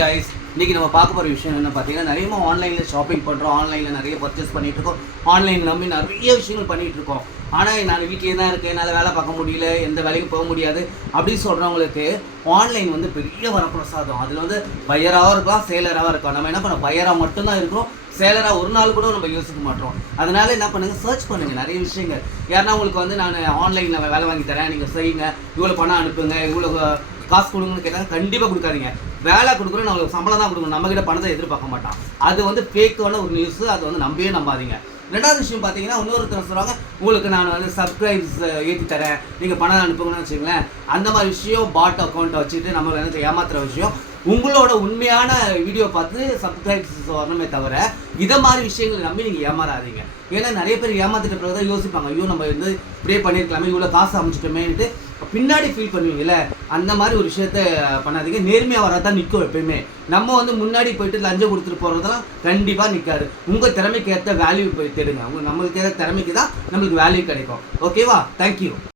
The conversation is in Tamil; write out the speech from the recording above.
guys, இன்னைக்கு நம்ம பார்க்க போகிற விஷயம் என்ன பார்த்தீங்கன்னா, நிறைய ஆன்லைனில் ஷாப்பிங் பண்ணுறோம், ஆன்லைனில் நிறைய பர்ச்சேஸ் பண்ணிகிட்டு இருக்கோம், ஆன்லைன் நம்பி நிறைய விஷயங்கள் பண்ணிகிட்டு இருக்கோம். ஆனால் நான் வீட்டிலே தான் இருக்கேன், என்னால் வேலை பார்க்க முடியல, எந்த வேலைக்கும் போக முடியாது அப்படின்னு சொல்கிறவங்களுக்கு ஆன்லைன் வந்து பெரிய வரப்பிரசாதம். அதில் வந்து பையராகவும் இருக்கலாம், சேலராகவும் இருக்கலாம். நம்ம என்ன பண்ணோம், பையராக மட்டும்தான் இருக்கிறோம், சேலராக ஒரு நாள் கூட நம்ம யோசிக்க மாட்டோம். அதனால என்ன பண்ணுங்கள், சர்ச் பண்ணுங்கள் நிறைய விஷயங்கள். யாருன்னா உங்களுக்கு வந்து நான் ஆன்லைனில் வேலை வாங்கி தரேன், நீங்கள் செய்யுங்க, இவ்வளோ பணம் அனுப்புங்க, இவ்வளோ காசு கொடுங்கன்னு கேட்டாங்க, கண்டிப்பாக கொடுக்காதீங்க. வேலை கொடுக்குறோம், நம்மளுக்கு சம்பளம் தான் கொடுக்கணும், நம்மகிட்ட பணத்தை எதிர்பார்க்க மாட்டான். அது வந்து ஃபேக்கான ஒரு நியூஸு, அது வந்து நம்பவே நம்பாதீங்க. ரெண்டாவது விஷயம் பார்த்தீங்கன்னா, இன்னொருத்தர் சொல்கிறாங்க, உங்களுக்கு நான் வந்து சப்ஸ்கிரைப்ஸ் ஏற்றி தரேன், நீங்கள் பணம் அனுப்புங்கன்னு வச்சுங்களேன். அந்த மாதிரி விஷயம் பாட் அக்கௌண்ட்டை வச்சுட்டு நம்ம வந்து ஏமாத்துகிற விஷயம். உங்களோட உண்மையான வீடியோ பார்த்து சப்ஸ்கிரைப்ஸ் வரணுமே தவிர இதை மாதிரி விஷயங்களை நம்பி நீங்கள் ஏமாறாதீங்க. ஏன்னா நிறைய பேர் ஏமாத்திட்ட பிறகு தான் யோசிப்பாங்க, ஐயோ நம்ம வந்து இப்படியே பண்ணியிருக்கலாமே, இவ்வளோ காசு அமைச்சிட்டோமேன்ட்டு பின்னாடி ஃபீல் பண்ணுவீங்கல்ல. அந்த மாதிரி ஒரு விஷயத்த பண்ணாதீங்க. நேர்மையாக வரதான் நிற்கும் எப்பயுமே. நம்ம வந்து முன்னாடி போயிட்டு லஞ்சம் கொடுத்துட்டு போகிறதெல்லாம் கண்டிப்பாக நிற்காது. உங்கள் திறமைக்கு ஏற்ற வேல்யூ போய் தேடுங்க. நம்மளுக்கு ஏற்ற திறமைக்கு தான் நம்மளுக்கு வேல்யூ கிடைக்கும். ஓகேவா? தேங்க்யூ.